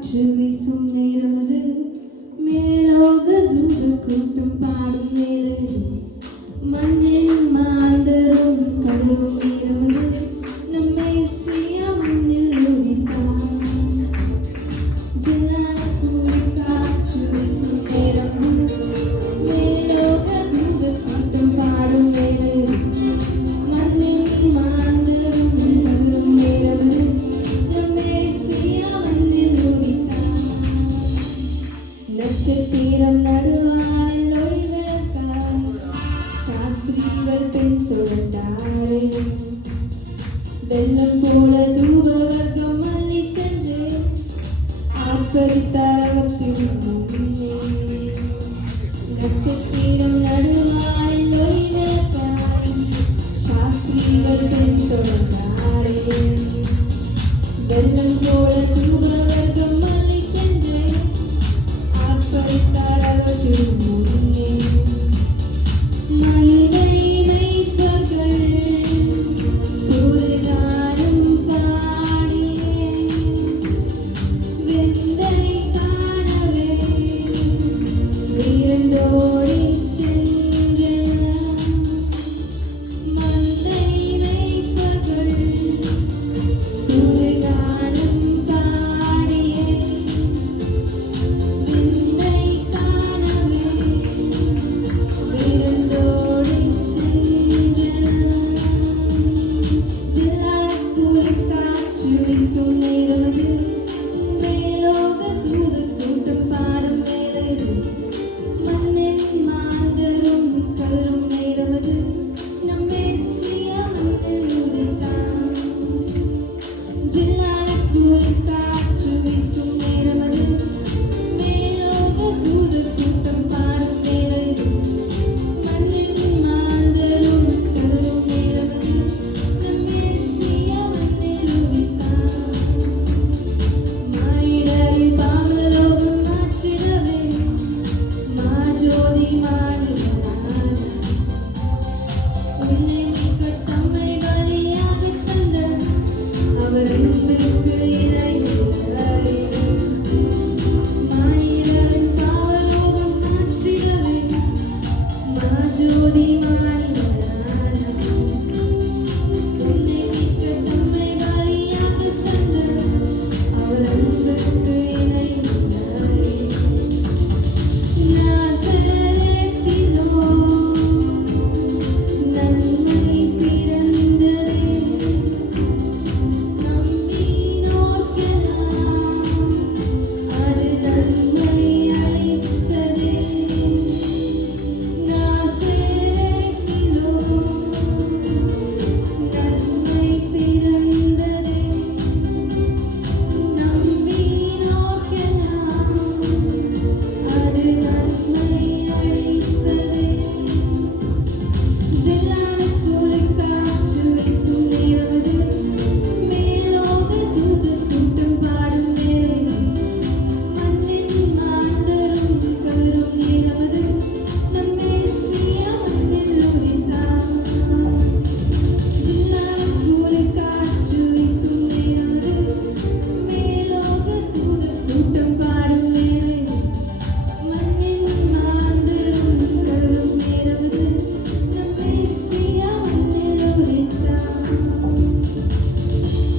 காற்று வீசும் நேரமது மேலோக தூத கூட்டம் பாடும் மேலது மண்ணில் மாந்தரும் கதரும் நேரமது நம் மேசியா முன்னில் உதித்தார். ஜனக்கூடி காற்று வீசும் நேரமது மேலோக தூத கூட்டம் பாடும் மேலது மண்ணில் மாந்தரும் கதரும் நேரமது நம் மேசியா முன்னில் உதித்தார். நட்சத்திரம் நடுவானில் ஒளி விளக்காய் சாஸ்திரிகள் பின் தொடர்ந்தாரே. வெள்ளம் போல தூபவர்க்கம் அள்ளி சென்றே ஆர்ப்பரித்தாரகத்தின் முன்னே. நட்சத்திரம் நடுவானில் ஒளி விளக்காய் சாஸ்திரிகள் பின் தொடர்ந்தாரே. வெள்ளம் போல தூபவர்க்கம் அள்ளி சென்றே ஆர்ப்பரித்தாரகத்தின் முன்னே. மனிதை மெய்ப்பர்கள் தூதுகாரும் பாடியே விந்தை காணவே விருந்தோடிச் சென்றனர். மந்தை மெய்ப்பர்கள் தூதுகாரும் பாடியே விந்தை காணவே விருந்தோடிச் சென்றனர். ஜலக்கூடி காற்று வீசும் நேரமது மேலோக தூத கூட்டம் பாடும் மேலது மண்ணின் மாந்தரும் கதரும் நேரமது நம் மேசியா முன்னில் உதித்தார். ஜலக்கூடி காற்று வீசும் நேரமது மேலோக தூத கூட்டம் பாடும் மேலது மண்ணின் மாந்தரும் கதரும் நேரமது நம் மேசியா முன்னில் உதித்தார். மானிடரின் பாவலோகம் மாற்றிடவே மாஜோதி மாநிலனார். உன்னை மீட்கத் தம்மை பலியாகத் தந்த அவர் அன்பிற்கு இணையில்லை. மானிடரின் பாவலோகம் மாற்றிடவே மாஜோதி மாநிலனார். உன்னை மீட்கத் தம்மை பலியாகத் தந்த அவர் அன்பிற்கு